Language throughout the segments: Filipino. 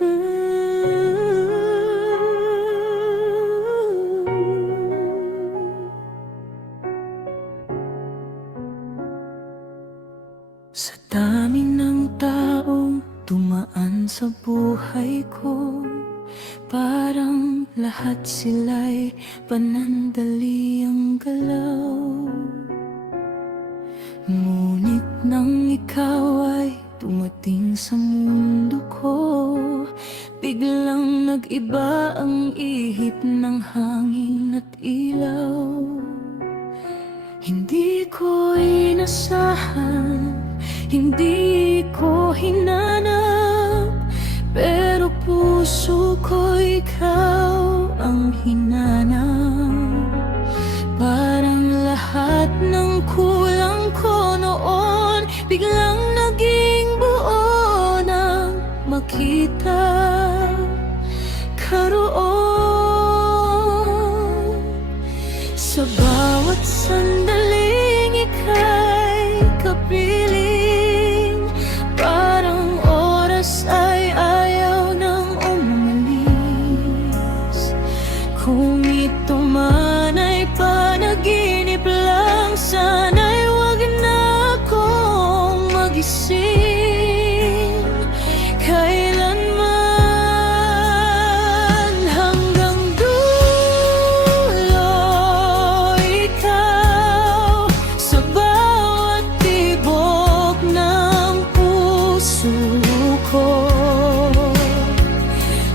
Sa dami ng taong dumaan sa buhay ko, parang lahat sila'y panandali ang galaw. Ngunit nang ikaw ay dumating sa mundo ko, biglang nag-iba ang ihip ng hangin at ilaw. Hindi ko inasahan, hindi ko hinanap, pero puso ko ikaw ang hinanap. Parang lahat ng kulang ko noon biglang naging buo nang makita ka roon. Sa bawat sandaling ika'y kapiling, parang oras ay ayaw nang umalis. Kung ito man ay panaginip lang, sana'y wag na akong magising kailanman. Hanggang dulo ikaw sa bawat tibok ng puso ko.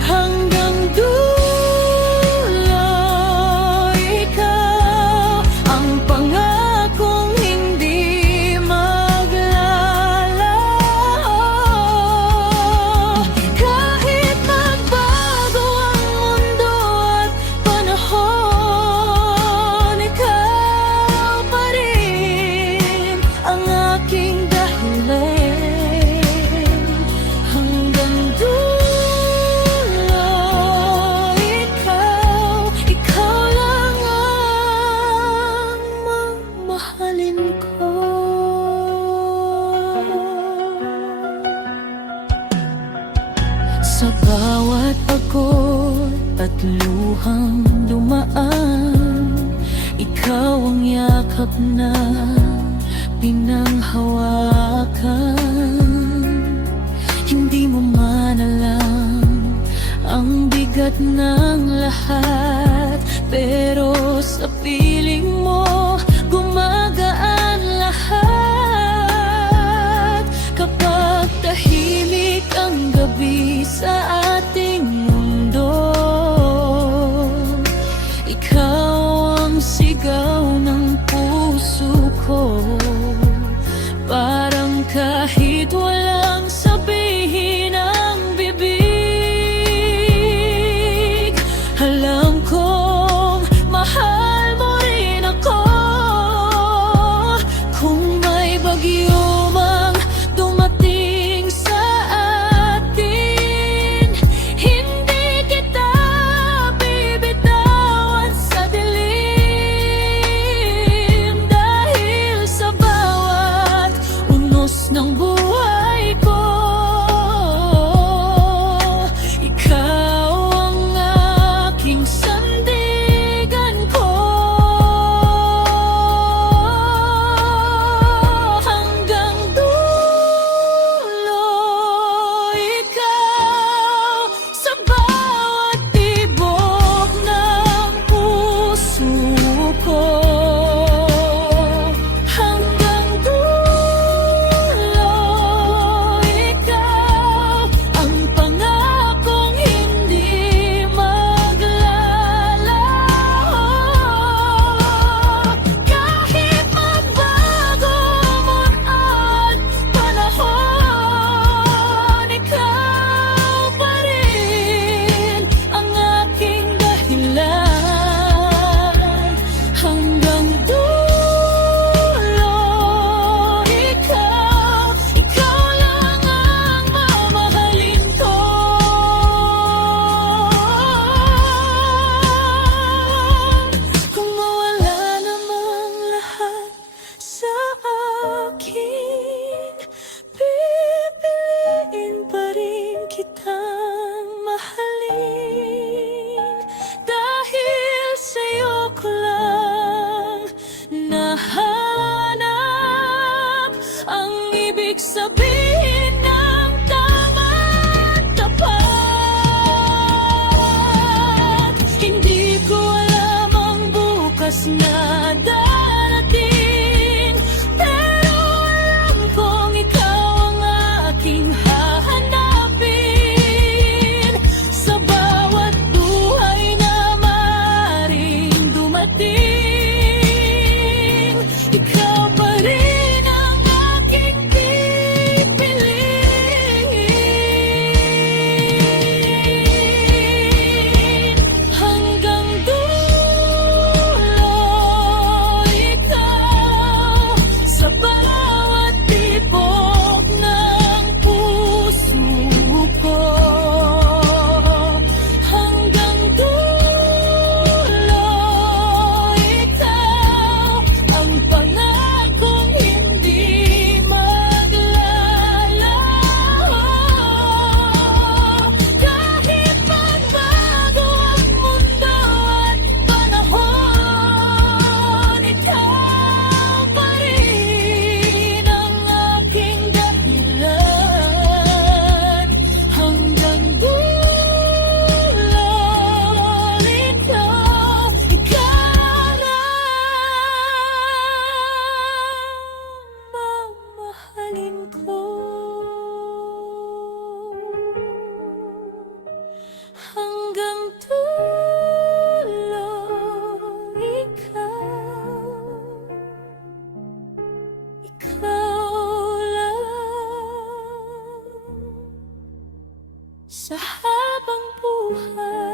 Hanggang dulo ikaw ang pangakong hindi maglalaho. Kahit magbago ang mundo at panahon, ikaw pa rin ang aking dahilan. Hanggang dulo ikaw lang ang mamahalin ko. Sa bawat pagod at luhang dumaan, ikaw ang yakap na pinanghawakan. Hindi mo man alam ang bigat ng lahat, pero sa piling mo gumagaan lahat. Kapag tahimik ang gabi sa ating mundo, ikaw ang sigaw ng puso ko. Parang kahit walang sabihin ang bibig, alam kong mahal mo rin ako. hanggang dulo. Ikaw lang sa habang buhay.